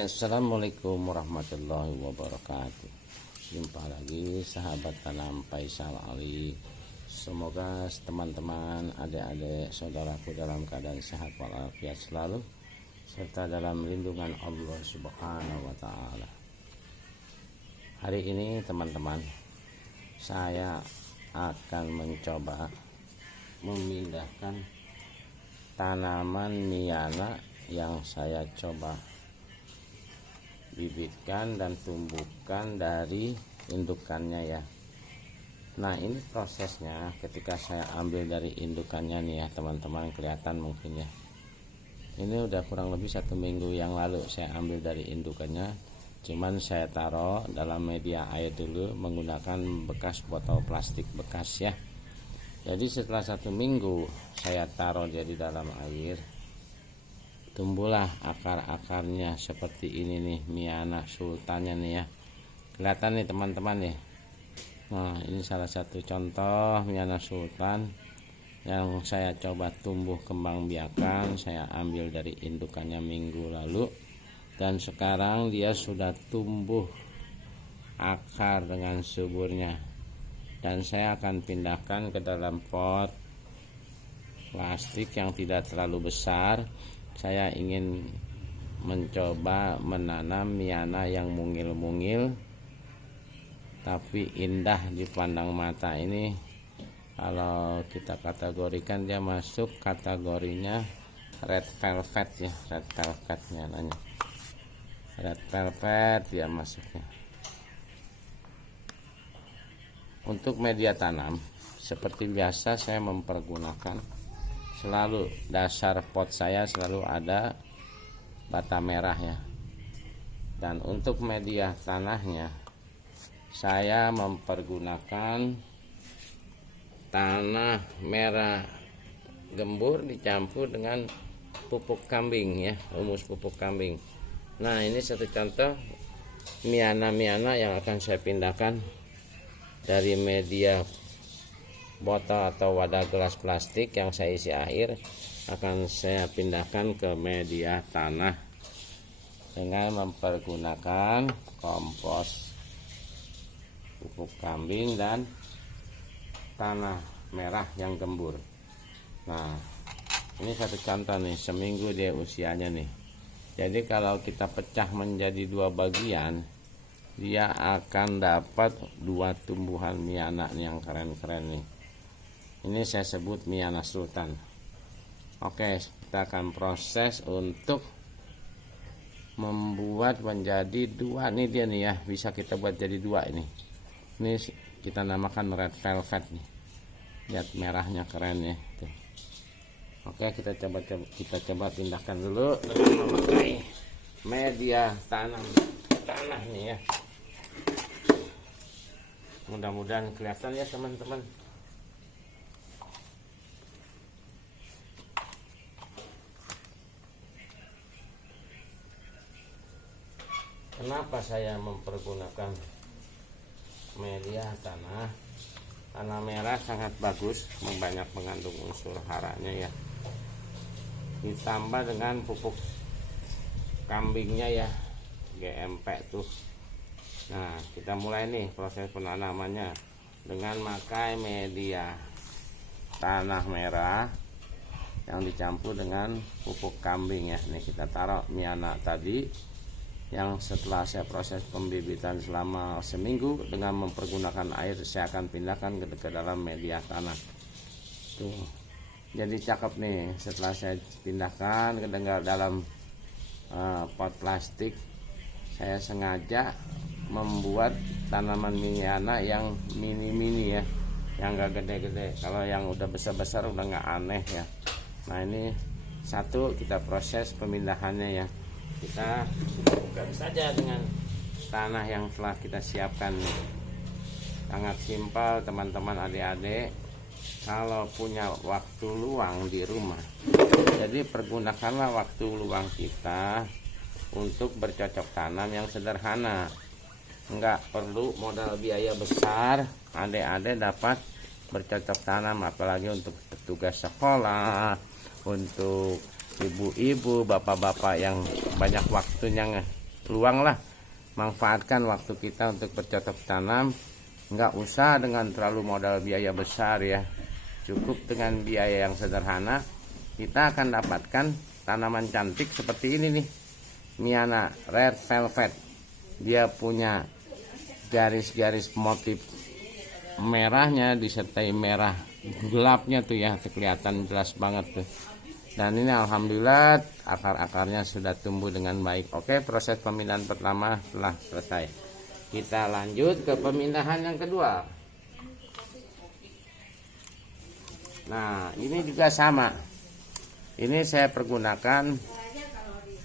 Oke, assalamualaikum warahmatullahi wabarakatuh. Jumpa lagi sahabat tanam Faisal Ali. Semoga teman-teman, adik-adik, saudaraku dalam keadaan sehat walafiat selalu, serta dalam lindungan Allah Subhanahu wa Ta'ala. Hari ini teman-teman, saya akan mencoba memindahkan tanaman miana yang saya coba bibitkan dan tumbuhkan dari indukannya ya. Nah, ini prosesnya ketika saya ambil dari indukannya nih ya teman-teman, kelihatan mungkin ya. Ini udah kurang lebih 1 minggu yang lalu saya ambil dari indukannya. Cuman saya taruh dalam media air dulu menggunakan bekas botol plastik bekas ya. Jadi setelah 1 minggu saya taruh dia di dalam air, tumbuhlah akar-akarnya seperti ini nih, miana sultannya nih ya. Kelihatan nih teman-teman ya. Nah, ini salah satu contoh miana sultan yang saya coba tumbuh kembang biakan. Saya ambil dari indukannya minggu lalu, dan sekarang dia sudah tumbuh akar dengan suburnya. Dan saya akan pindahkan ke dalam pot plastik yang tidak terlalu besar. Saya ingin mencoba menanam miana yang mungil-mungil tapi indah dipandang mata. Ini kalau kita kategorikan dia masuk kategorinya red velvet ya, red velvet miananya. Red velvet dia masuknya. Untuk media tanam seperti biasa saya mempergunakan selalu dasar pot saya selalu ada bata merah ya. Dan untuk media tanahnya saya mempergunakan tanah merah gembur dicampur dengan pupuk kambing ya, humus pupuk kambing. Nah, ini satu contoh miana-miana yang akan saya pindahkan dari media botol atau wadah gelas plastik yang saya isi air, akan saya pindahkan ke media tanah dengan mempergunakan kompos pupuk kambing dan tanah merah yang gembur. Nah, ini satu contoh nih, seminggu dia usianya nih. Jadi kalau kita pecah menjadi 2 bagian, dia akan dapat 2 tumbuhan miana yang keren-keren nih. Ini saya sebut miana sultan. Oke, kita akan proses untuk membuat menjadi 2. Ini dia nih ya, bisa kita buat jadi 2 ini. Ini kita namakan red velvet nih. Lihat merahnya keren ya. Tuh. Oke, kita coba pindahkan dulu dengan memakai media tanah nih ya. Mudah-mudahan kelihatan ya teman-teman. Kenapa saya mempergunakan media tanah? Tanah merah sangat bagus, banyak mengandung unsur haranya ya. Ditambah dengan pupuk kambingnya ya, GMP tuh. Nah, kita mulai nih proses penanamannya dengan memakai media tanah merah yang dicampur dengan pupuk kambing ya. Nih kita taruh miana tadi yang setelah saya proses pembibitan selama seminggu dengan mempergunakan air, saya akan pindahkan ke dalam media tanah. Tuh. Jadi cakep nih, setelah saya pindahkan ke dalam pot plastik, saya sengaja membuat tanaman miana yang mini-mini ya, yang gak gede-gede. Kalau yang udah besar-besar udah gak aneh ya. Nah, ini satu kita proses pemindahannya ya. Kita bukan saja dengan tanah yang telah kita siapkan. Sangat simpel teman-teman, adik-adik. Kalau punya waktu luang di rumah, jadi pergunakanlah waktu luang kita untuk bercocok tanam yang sederhana. Enggak perlu modal biaya besar, adik-adik dapat bercocok tanam. Apalagi untuk petugas sekolah, untuk ibu-ibu, bapak-bapak yang banyak waktunya peluang lah, manfaatkan waktu kita untuk bercocok tanam. Nggak usah dengan terlalu modal biaya besar ya, cukup dengan biaya yang sederhana kita akan dapatkan tanaman cantik seperti ini nih, Miana Red Velvet. Dia punya garis-garis motif merahnya disertai merah gelapnya tuh ya, kelihatan jelas banget tuh. Dan ini alhamdulillah akar-akarnya sudah tumbuh dengan baik. Oke, proses pemindahan pertama telah selesai. Kita lanjut ke pemindahan yang kedua. Nah, ini juga sama. Ini saya pergunakan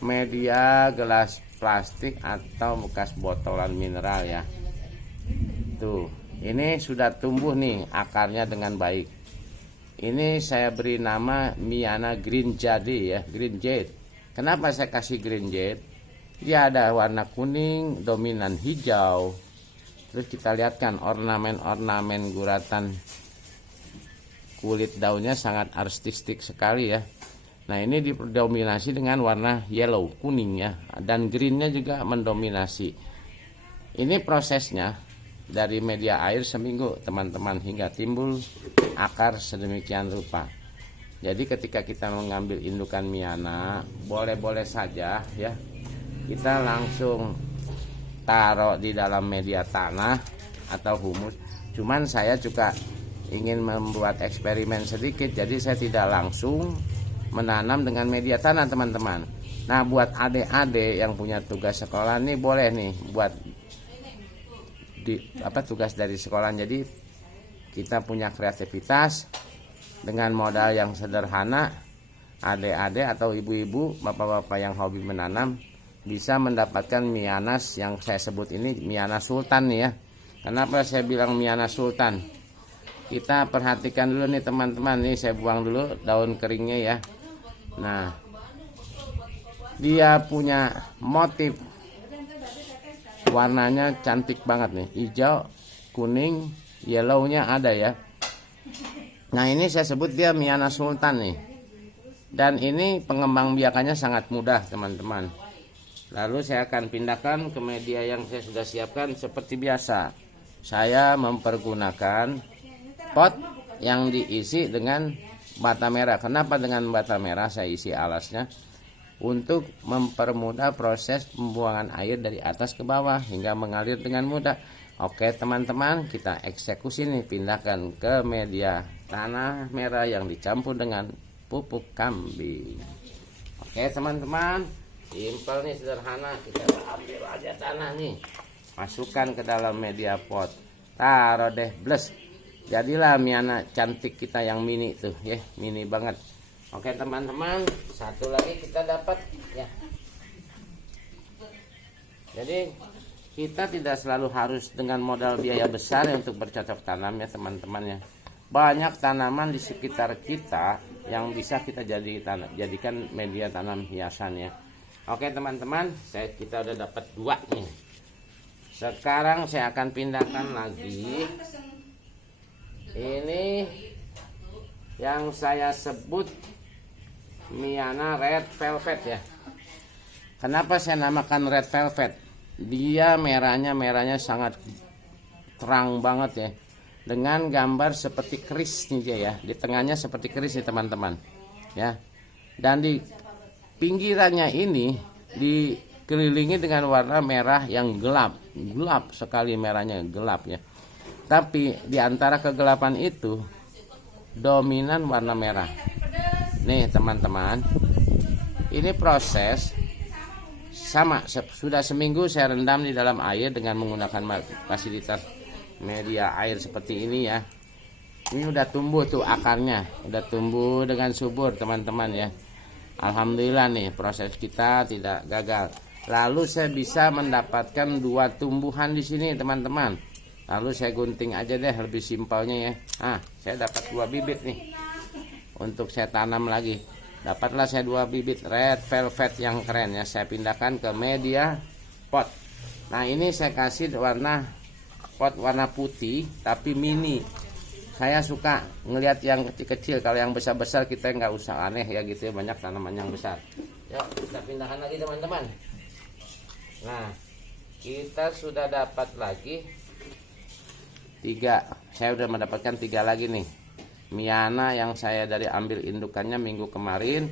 media gelas plastik atau bekas botolan mineral ya. Tuh, ini sudah tumbuh nih akarnya dengan baik. Ini saya beri nama Miana Green Jade ya, Green Jade. Kenapa saya kasih Green Jade? Dia ada warna kuning, dominan hijau. Terus kita lihat kan ornamen-ornamen guratan kulit daunnya sangat artistik sekali ya. Nah, ini didominasi dengan warna yellow, kuning ya. Dan greennya juga mendominasi. Ini prosesnya dari media air seminggu teman-teman, hingga timbul akar sedemikian rupa. Jadi ketika kita mengambil indukan Miana, boleh-boleh saja ya, kita langsung taruh di dalam media tanah atau humus. Cuman saya juga ingin membuat eksperimen sedikit, jadi saya tidak langsung menanam dengan media tanah teman-teman. Nah, buat adik-adik yang punya tugas sekolah nih, boleh nih buat tugas dari sekolah. Jadi kita punya kreativitas dengan modal yang sederhana. Adik-adik atau ibu-ibu, bapak-bapak yang hobi menanam bisa mendapatkan Mianas yang saya sebut ini Miana Sultan nih ya. Kenapa saya bilang Miana Sultan? Kita perhatikan dulu nih teman-teman, nih saya buang dulu daun keringnya ya. Nah, dia punya motif warnanya cantik banget nih, hijau, kuning, yellownya ada ya. Nah, ini saya sebut dia Miana Sultan nih. Dan ini pengembang biakannya sangat mudah teman-teman. Lalu saya akan pindahkan ke media yang saya sudah siapkan. Seperti biasa, saya mempergunakan pot yang diisi dengan bata merah. Kenapa dengan bata merah saya isi alasnya? Untuk mempermudah proses pembuangan air dari atas ke bawah hingga mengalir dengan mudah. Oke teman-teman, kita eksekusi nih, pindahkan ke media tanah merah yang dicampur dengan pupuk kambing. Oke teman-teman, simpel nih, sederhana. Kita ambil aja tanah nih, masukkan ke dalam media pot, taruh deh, bless. Jadilah Miana cantik kita yang mini tuh ya, mini banget. Oke teman-teman, satu lagi kita dapat ya. Jadi kita tidak selalu harus dengan modal biaya besar ya untuk bercocok tanam ya teman-teman ya. Banyak tanaman di sekitar kita yang bisa kita jadikan media tanam hiasan ya. Oke teman-teman, kita udah dapat 2 nih. Sekarang saya akan pindahkan lagi. Ini yang saya sebut Miana Red Velvet ya. Kenapa saya namakan Red Velvet? Dia merahnya sangat terang banget ya, dengan gambar seperti keris nih dia ya. Di tengahnya seperti keris nih teman-teman ya. Dan di pinggirannya ini dikelilingi dengan warna merah yang gelap sekali, merahnya gelap ya. Tapi di antara kegelapan itu dominan warna merah. Nih teman-teman, ini proses sama, sudah seminggu saya rendam di dalam air dengan menggunakan fasilitas media air seperti ini ya. Ini udah tumbuh tuh akarnya, udah tumbuh dengan subur teman-teman ya. Alhamdulillah nih, proses kita tidak gagal. Lalu saya bisa mendapatkan 2 tumbuhan di sini teman-teman. Lalu saya gunting aja deh, lebih simpelnya ya. Saya dapat 2 bibit nih untuk saya tanam lagi. Dapatlah saya 2 bibit Red Velvet yang keren ya. Saya pindahkan ke media pot. Nah, ini saya kasih warna pot warna putih tapi mini. Saya suka ngelihat yang kecil-kecil. Kalau yang besar-besar kita nggak usah aneh ya gitu ya, banyak tanaman yang besar. Yuk kita pindahkan lagi teman-teman. Nah, kita sudah dapat lagi 3. Saya sudah mendapatkan 3 lagi nih. Miana yang saya dari ambil indukannya minggu kemarin,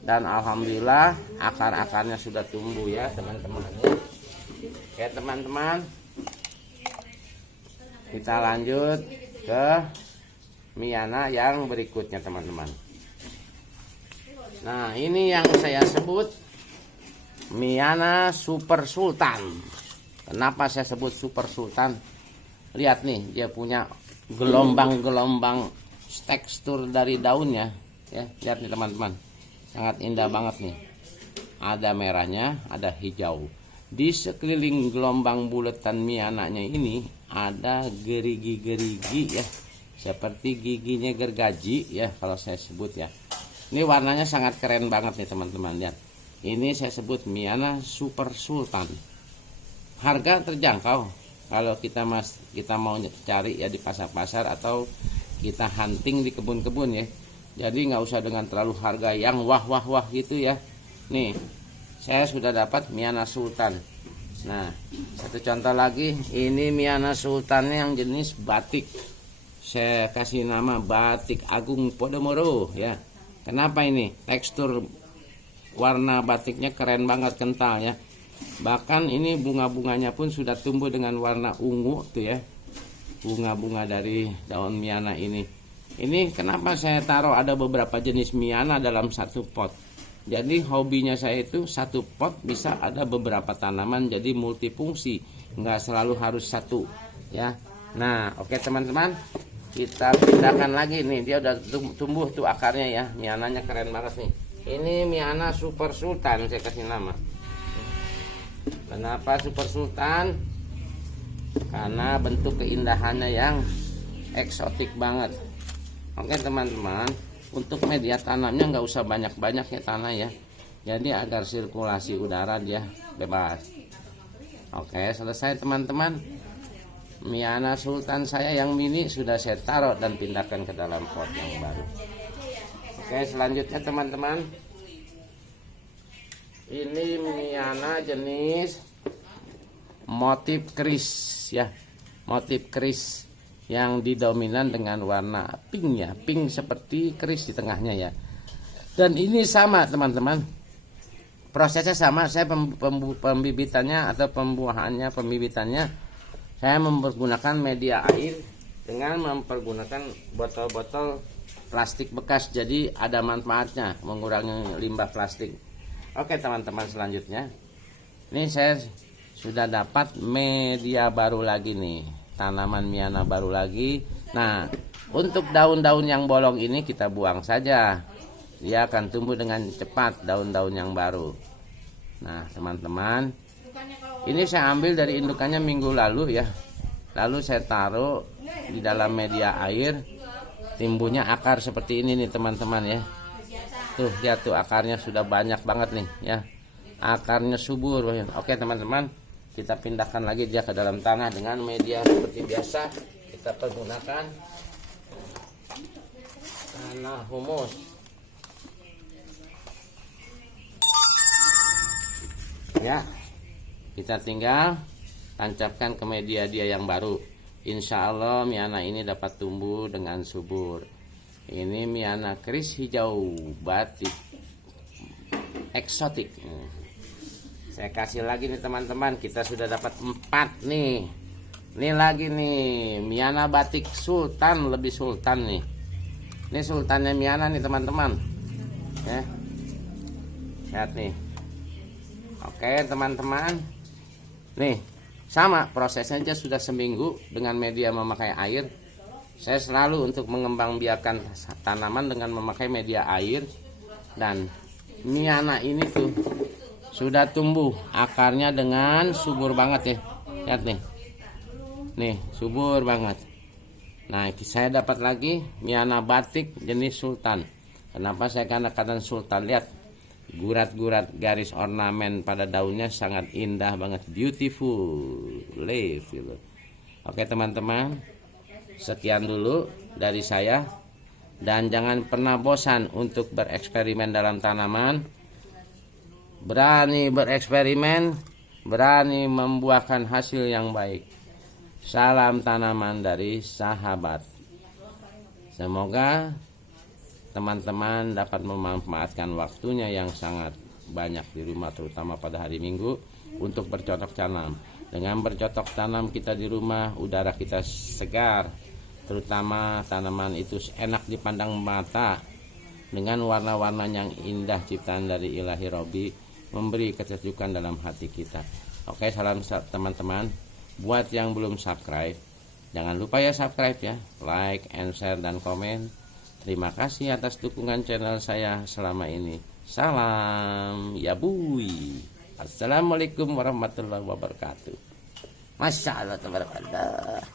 dan alhamdulillah akar-akarnya sudah tumbuh ya teman-teman. Oke teman-teman, kita lanjut ke Miana yang berikutnya teman-teman. Nah, ini yang saya sebut Miana Super Sultan. Kenapa saya sebut Super Sultan? Lihat nih, dia punya gelombang-gelombang tekstur dari daunnya ya. Lihat nih teman-teman, sangat indah banget nih. Ada merahnya, ada hijau. Di sekeliling gelombang bulatan miananya ini ada gerigi-gerigi ya, seperti giginya gergaji ya kalau saya sebut ya. Ini warnanya sangat keren banget nih teman-teman. Lihat, ini saya sebut Miana Super Sultan. Harga terjangkau kalau kita mau cari ya di pasar-pasar atau kita hunting di kebun-kebun ya. Jadi nggak usah dengan terlalu harga yang wah gitu ya. Nih, saya sudah dapat Miana Sultan. Nah, satu contoh lagi, ini Miana Sultannya yang jenis batik. Saya kasih nama Batik Agung Podomoro ya. Kenapa ini? Tekstur warna batiknya keren banget, kental ya. Bahkan ini bunga-bunganya pun sudah tumbuh dengan warna ungu tuh ya. Bunga-bunga dari daun Miana ini. Ini kenapa saya taruh ada beberapa jenis Miana dalam satu pot. Jadi hobinya saya itu satu pot bisa ada beberapa tanaman, jadi multifungsi, nggak selalu harus satu ya. Nah, oke teman-teman, kita pindahkan lagi nih. Dia udah tumbuh tuh akarnya ya. Miananya keren banget nih. Ini Miana Super Sultan saya kasih nama. Kenapa Super Sultan? Karena bentuk keindahannya yang eksotik banget. Oke teman-teman, untuk media tanamnya nggak usah banyak-banyak ya tanah ya. Jadi agar sirkulasi udara dia bebas. Oke, selesai teman-teman. Miana Sultan saya yang mini sudah saya taruh dan pindahkan ke dalam pot yang baru. Oke, selanjutnya teman-teman, ini Miana jenis motif keris ya. Motif keris yang didominan dengan warna pink ya, pink seperti keris di tengahnya ya. Dan ini sama teman-teman, prosesnya sama. Saya pembibitannya atau pembibitannya saya mempergunakan media air dengan mempergunakan botol-botol plastik bekas. Jadi ada manfaatnya, mengurangi limbah plastik. Oke teman-teman, selanjutnya ini saya sudah dapat media baru lagi nih, tanaman Miana baru lagi. Nah, untuk daun-daun yang bolong ini kita buang saja, dia akan tumbuh dengan cepat daun-daun yang baru. Nah teman-teman, ini saya ambil dari indukannya minggu lalu ya. Lalu saya taruh di dalam media air, timbulnya akar seperti ini nih teman-teman ya. Tuh lihat tuh, akarnya sudah banyak banget nih ya. Akarnya subur. Oke teman-teman, kita pindahkan lagi dia ke dalam tanah dengan media seperti biasa. Kita pergunakan tanah humus. Ya, kita tinggal tancapkan ke media dia yang baru. Insya Allah Miana ini dapat tumbuh dengan subur. Ini Miana keris hijau batik eksotik. Saya kasih lagi nih teman-teman, kita sudah dapat 4 nih. Ini lagi nih Miana batik sultan, lebih sultan nih. Ini sultannya Miana nih teman-teman ya. Lihat nih. Oke teman-teman, nih sama prosesnya aja, sudah seminggu dengan media memakai air. Saya selalu untuk mengembangbiakan tanaman dengan memakai media air. Dan Miana ini tuh sudah tumbuh akarnya dengan subur banget ya. Lihat nih, nih subur banget. Nah saya dapat lagi Miana batik jenis sultan. Kenapa saya katakan sultan? Lihat, gurat-gurat garis ornamen pada daunnya sangat indah banget, beautiful leaf gitu. Oke teman-teman, sekian dulu dari saya, dan jangan pernah bosan untuk bereksperimen dalam tanaman. Berani bereksperimen, berani membuahkan hasil yang baik. Salam tanaman dari sahabat. Semoga teman-teman dapat memanfaatkan waktunya yang sangat banyak di rumah, terutama pada hari Minggu, untuk bercocok tanam. Dengan bercocok tanam kita di rumah, udara kita segar, terutama tanaman itu enak dipandang mata, dengan warna-warna yang indah ciptaan dari Ilahi Robbi, memberi kesejukan dalam hati kita. Oke, salam teman-teman. Buat yang belum subscribe, jangan lupa ya subscribe ya, like and share dan komen. Terima kasih atas dukungan channel saya selama ini. Salam ya bui. Assalamualaikum warahmatullahi wabarakatuh. Masya Allah, tabarakallah.